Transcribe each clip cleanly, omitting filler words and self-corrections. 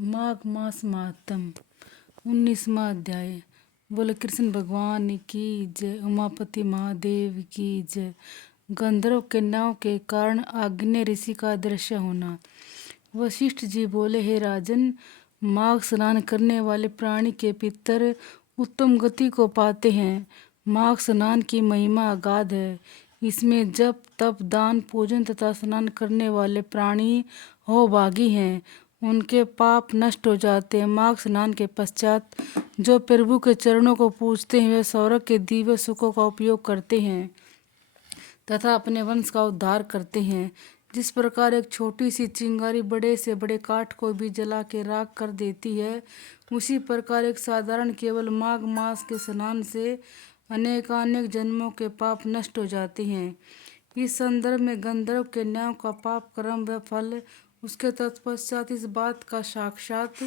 माघ मास महात्म 19वां अध्याय। बोले कृष्ण भगवान की जय। उमापति महादेव की जय। गंधर्व कन्याओं के कारण आग्नेय ऋषि का दृश्य होना। वशिष्ठ जी बोले, हे राजन, माघ स्नान करने वाले प्राणी के पितर उत्तम गति को पाते हैं। माघ स्नान की महिमा अगाध है। इसमें जप तप दान पूजन तथा स्नान करने वाले प्राणी हो भागी हैं, उनके पाप नष्ट हो जाते हैं। माघ स्नान के पश्चात जो प्रभु के चरणों को पूजते हैं वे स्वर्ग के दिव्य सुखों का उपयोग करते हैं तथा अपने वंश का उद्धार करते हैं। जिस प्रकार एक छोटी सी चिंगारी बड़े से बड़े काठ को भी जला के राख कर देती है, उसी प्रकार एक साधारण केवल माघ मास के स्नान से अनेकानेक जन्मों के पाप नष्ट हो जाते हैं। इस संदर्भ में गंधर्व कन्याओं का पाप कर्म व फल उसके तत्पश्चात इस बात का साक्षात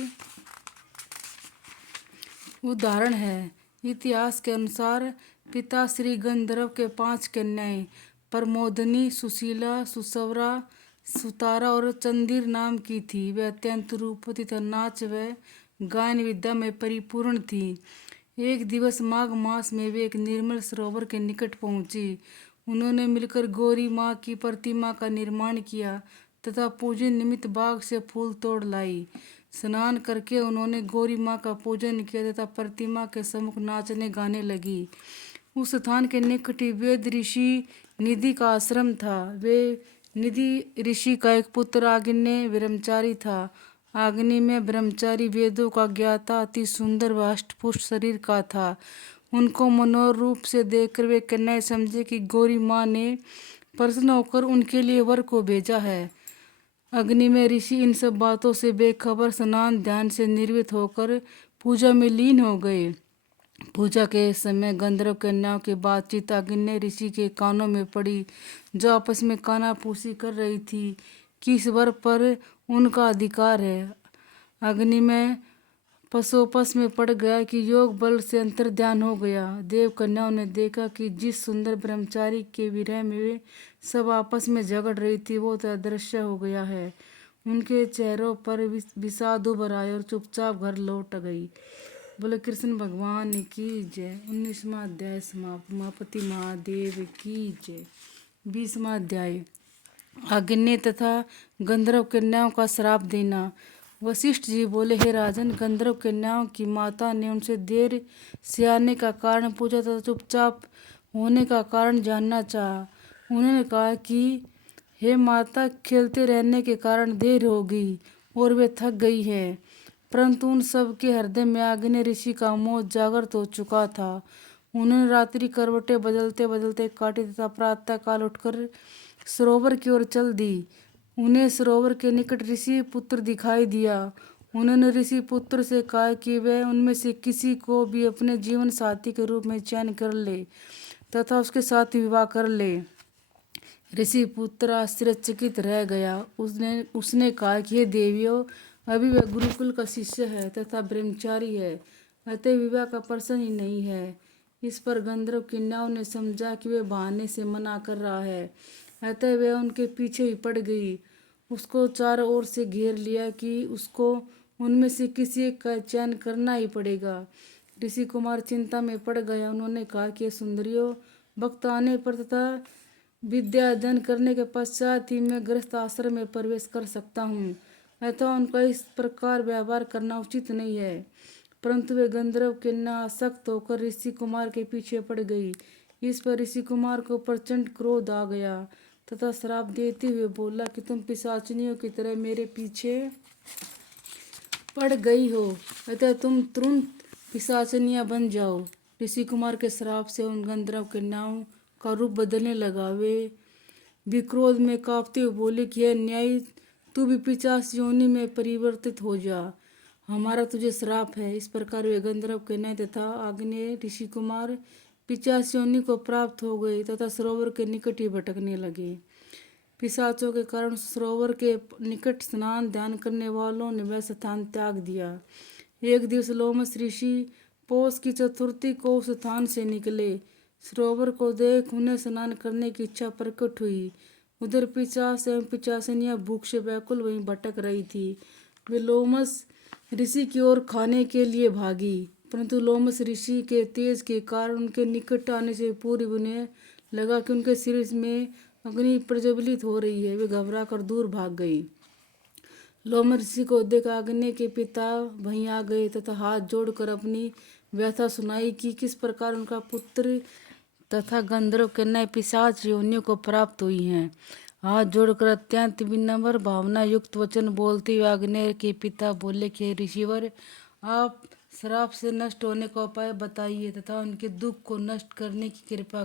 उदाहरण है। इतिहास के अनुसार पिता श्री गंधर्व के 5 कन्याएं प्रमोदनी, सुशीला, सुसवरा, सुतारा और चंदिर नाम की थी। वे अत्यंत रूपवती तथा नाच व गायन विद्या में परिपूर्ण थी। एक दिवस माघ मास में वे एक निर्मल सरोवर के निकट पहुंची। उन्होंने मिलकर गौरी माँ की प्रतिमा का निर्माण किया तथा पूजन निमित्त बाग से फूल तोड़ लाई। स्नान करके उन्होंने गौरी माँ का पूजन किया तथा प्रतिमा के सम्मुख नाचने गाने लगी। उस स्थान के निकट ही वेद ऋषि निधि का आश्रम था। वे निधि ऋषि का एक पुत्र आग्नेय ब्रह्मचारी था। अग्नि में ब्रह्मचारी वेदों का ज्ञाता अति सुंदर व अष्टपुष्ट शरीर का था। उनको मनोहर रूप से देखकर वे कन्याएं समझे कि गौरी माँ ने प्रसन्न होकर उनके लिए वर को भेजा है। अग्नि में ऋषि इन सब बातों से बेखबर स्नान ध्यान से निर्वित होकर पूजा में लीन हो गए। पूजा के समय गंधर्व कन्याओं की बातचीत अग्नि ऋषि के कानों में पड़ी, जो आपस में कानाफूसी कर रही थी कि इस वर पर उनका अधिकार है। अग्नि में पसोपस में पड़ गया कि योग बल से अंतर्ध्यान हो गया। देव कन्याओं ने देखा कि जिस सुंदर ब्रह्मचारी के विरह में वे सब आपस में झगड़ रही थी वो तो अदृश्य हो गया है। उनके चेहरों पर विषाद उभर आए और चुपचाप घर लौट गई। बोले कृष्ण भगवान की जय। 19वां अध्याय समाप्त। उमापति महादेव की जय। 20वां अध्याय। आग्नेय तथा गंधर्व कन्याओं का श्राप देना। वशिष्ठ जी बोले, हे राजन, गंधर्व कन्याओं की माता ने उनसे देर से आने का कारण पूछा तथा चुपचाप होने का कारण जानना चाहा। उन्होंने कहा कि हे माता, खेलते रहने के कारण देर हो गई और वे थक गई है। परंतु उन सब के हृदय में आग्नेय ऋषि का मोह जागृत हो चुका था। उन्होंने रात्रि करवटें बदलते बदलते काटी तथा प्रातः काल उठकर सरोवर की ओर चल दी। उन्हें सरोवर के निकट ऋषि पुत्र दिखाई दिया। उन्होंने ऋषि पुत्र से कहा कि वह उनमें से किसी को भी अपने जीवन साथी के रूप में चयन कर ले तथा उसके साथ विवाह कर ले। ऋषि पुत्र आश्चर्यचकित रह गया। उसने कहा कि हे देवियों, अभी वह गुरुकुल का शिष्य है तथा ब्रह्मचारी है, अतः विवाह का प्रश्न ही नहीं है। इस पर गंधर्व कन्याओं ने समझा कि वह बहाने से मना कर रहा है, अतः वह उनके पीछे ही पड़ गई। उसको चारों ओर से घेर लिया कि उसको उनमें से किसी एक का चयन करना ही पड़ेगा। ऋषि कुमार चिंता में पड़ गया। उन्होंने कहा कि सुंदरियों, वक्त आने पर तथा विद्या अध्ययन करने के पश्चात ही मैं गृहस्थ आश्रम में प्रवेश कर सकता हूँ, अतः उनका इस प्रकार व्यवहार करना उचित नहीं है। परंतु वे गंधर्व कन्या आसक्त होकर ऋषि कुमार के पीछे पड़ गई। इस पर ऋषि कुमार को प्रचंड क्रोध आ गया तथा श्राप देते हुए बोला कि तुम पिशाचिनियों की तरह मेरे पीछे पड़ गई हो, अतः तुम तुरंत पिशाचिनियां बन जाओ। ऋषि कुमार के श्राप से उन गंधर्व कन्याओं का रूप बदलने लगा। वे विक्रोध में कांपते हुए बोले कि हे न्यायी, तू भी पिशाच योनि में परिवर्तित हो जा, हमारा तुझे श्राप है। इस प्रकार वे गंधर्व कन्या तथा आग्नेय ऋषि कुमार पिशाच योनि को प्राप्त हो गए तथा सरोवर के निकट ही भटकने लगे। पिशाचों के कारण सरोवर के निकट स्नान ध्यान करने वालों ने वह स्थान त्याग दिया। एक दिवस लोमस ऋषि पौष की चतुर्थी को उस स्थान से निकले। सरोवर को देख उन्हें स्नान करने की इच्छा प्रकट हुई। उधर पिशाच एवं पिशाचिनियां भूख से व्याकुल वहीं भटक रही थी। वे लोमस ऋषि की ओर खाने के लिए भागी, परंतु लोमस ऋषि के तेज के कारण उनके निकट आने से पूर्व उन्हें लगा कि उनके सिर में अग्नि प्रज्वलित हो रही है। वे घबरा कर दूर भाग गई। लोमस ऋषि को देख अग्नि के पिता वहीं आ गए तथा हाथ जोड़कर अपनी व्यथा सुनाई कि किस प्रकार उनका पुत्र तथा गंधर्व कन्या पिशाच योनियों को प्राप्त हुई हैं। हाथ जोड़कर अत्यंत विनम्र भावना युक्त वचन बोलते हुए अग्नि के पिता बोले कि ऋषिवर, आप श्राप से नष्ट होने का उपाय बताइए तथा उनके दुख को नष्ट करने की कृपा